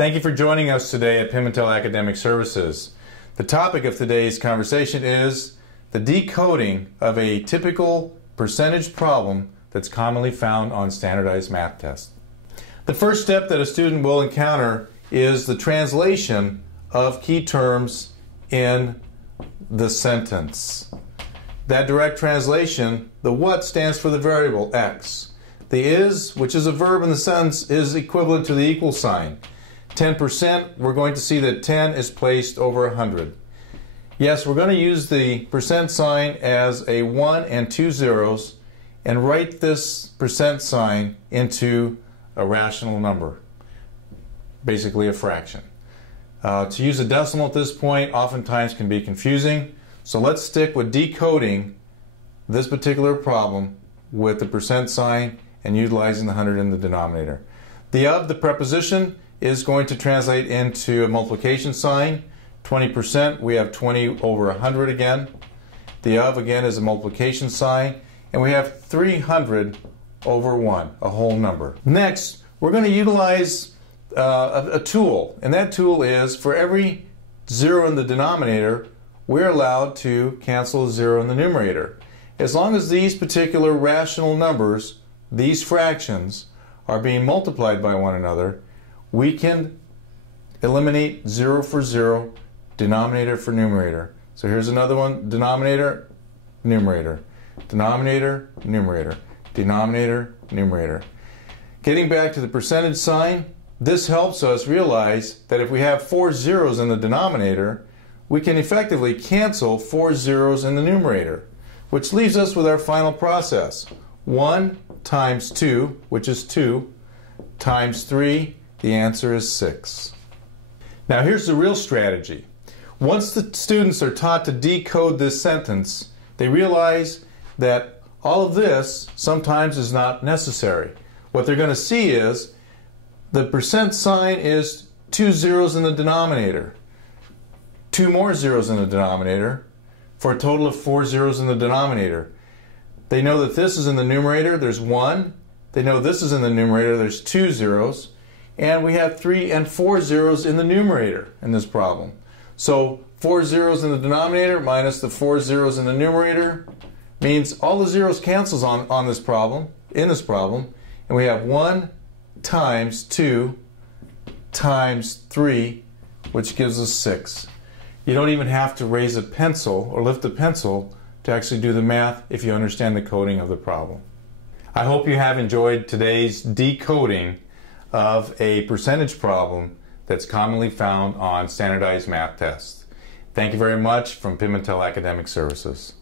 Thank you for joining us today at Pimentel Academic Services. The topic of today's conversation is the decoding of a typical percentage problem that's commonly found on standardized math tests. The first step that a student will encounter is the translation of key terms in the sentence. That direct translation, the what stands for the variable x. The is, which is a verb in the sentence, is equivalent to the equal sign. 10%, we're going to see that 10 is placed over 100. Yes, we're going to use the percent sign as a 1 and 2 zeros and write this percent sign into a rational number, basically a fraction. To use a decimal at this point oftentimes can be confusing, so let's stick with decoding this particular problem with the percent sign and utilizing the 100 in the denominator. The preposition is going to translate into a multiplication sign. 20%, we have 20 over 100 again. The again is a multiplication sign, and we have 300 over 1, a whole number. Next, we're going to utilize a tool, and that tool is for every 0 in the denominator, we're allowed to cancel a 0 in the numerator. As long as these particular rational numbers, these fractions, are being multiplied by one another, we can eliminate 0 for 0, denominator for numerator. So here's another one, denominator, numerator, denominator, numerator, denominator, numerator. Getting back to the percentage sign, this helps us realize that if we have 4 zeros in the denominator, we can effectively cancel 4 zeros in the numerator, which leaves us with our final process. 1 times 2, which is 2, times 3, the answer is 6. Now here's the real strategy. Once the students are taught to decode this sentence, they realize that all of this sometimes is not necessary. What they're going to see is the percent sign is 2 zeros in the denominator, 2 more zeros in the denominator, for a total of 4 zeros in the denominator. They know that this is in the numerator, there's 1. They know this is in the numerator, there's 2 zeros. And we have 3 and 4 zeros in the numerator in this problem. So 4 zeros in the denominator minus the 4 zeros in the numerator means all the zeros cancels on this problem, in this problem, and we have 1 times 2 times 3, which gives us 6. You don't even have to raise a pencil or lift a pencil to actually do the math if you understand the coding of the problem. I hope you have enjoyed today's decoding of a percentage problem that's commonly found on standardized math tests. Thank you very much from Pimentel Academic Services.